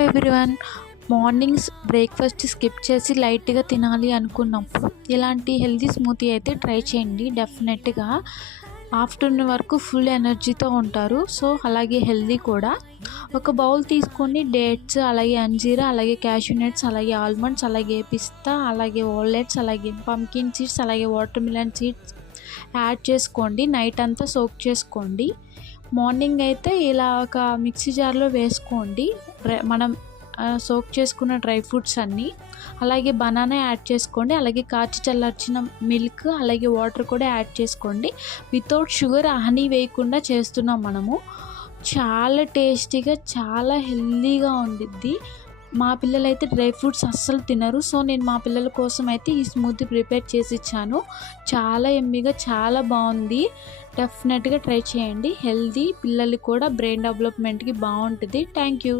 Everyone, mornings breakfast skip చేసి లైట్గా తినాలి అనుకున్నప్పుడు ఇలాంటి హెల్తీ స్మూతీ అయితే ట్రై చేయండి. డెఫినెట్గా ఆఫ్టర్నూన్ వరకు ఫుల్ ఎనర్జీతో ఉంటారు. సో అలాగే హెల్తీ కూడా. ఒక బౌల్ తీసుకొని డేట్స్, అలాగే అంజీరా, అలాగే క్యాష్యూ నట్స్, అలాగే ఆల్మండ్స్, అలాగే పిస్తా, అలాగే వాల్నట్స్, అలాగే పంకిన్ సీడ్స్, అలాగే వాటర్ మిలన్ సీడ్స్ యాడ్ చేసుకోండి. నైట్ అంతా సోక్ చేసుకోండి. మార్నింగ్ అయితే ఇలా ఒక మిక్సీ జార్లో వేసుకోండి. మనం సోక్ చేసుకున్న డ్రై ఫ్రూట్స్ అన్నీ, అలాగే బనానా యాడ్ చేసుకోండి. అలాగే కాచి చల్లార్చిన మిల్క్, అలాగే వాటర్ కూడా యాడ్ చేసుకోండి. వితౌట్ షుగర్, హనీ వేయకుండా చేస్తున్నాం మనము. చాలా టేస్టీగా, చాలా హెల్తీగా ఉండిద్ది. మా పిల్లలైతే డ్రై ఫ్రూట్స్ అస్సలు తినరు. సో నేను మా పిల్లల కోసం అయితే ఈ స్మూతీ ప్రిపేర్ చేసి ఇచ్చాను. చాలా యమ్మీగా, చాలా బాగుంది. డెఫినెట్గా ట్రై చేయండి. హెల్తీ, పిల్లలకి కూడా బ్రెయిన్ డెవలప్మెంట్కి బాగుంటుంది. Thank you.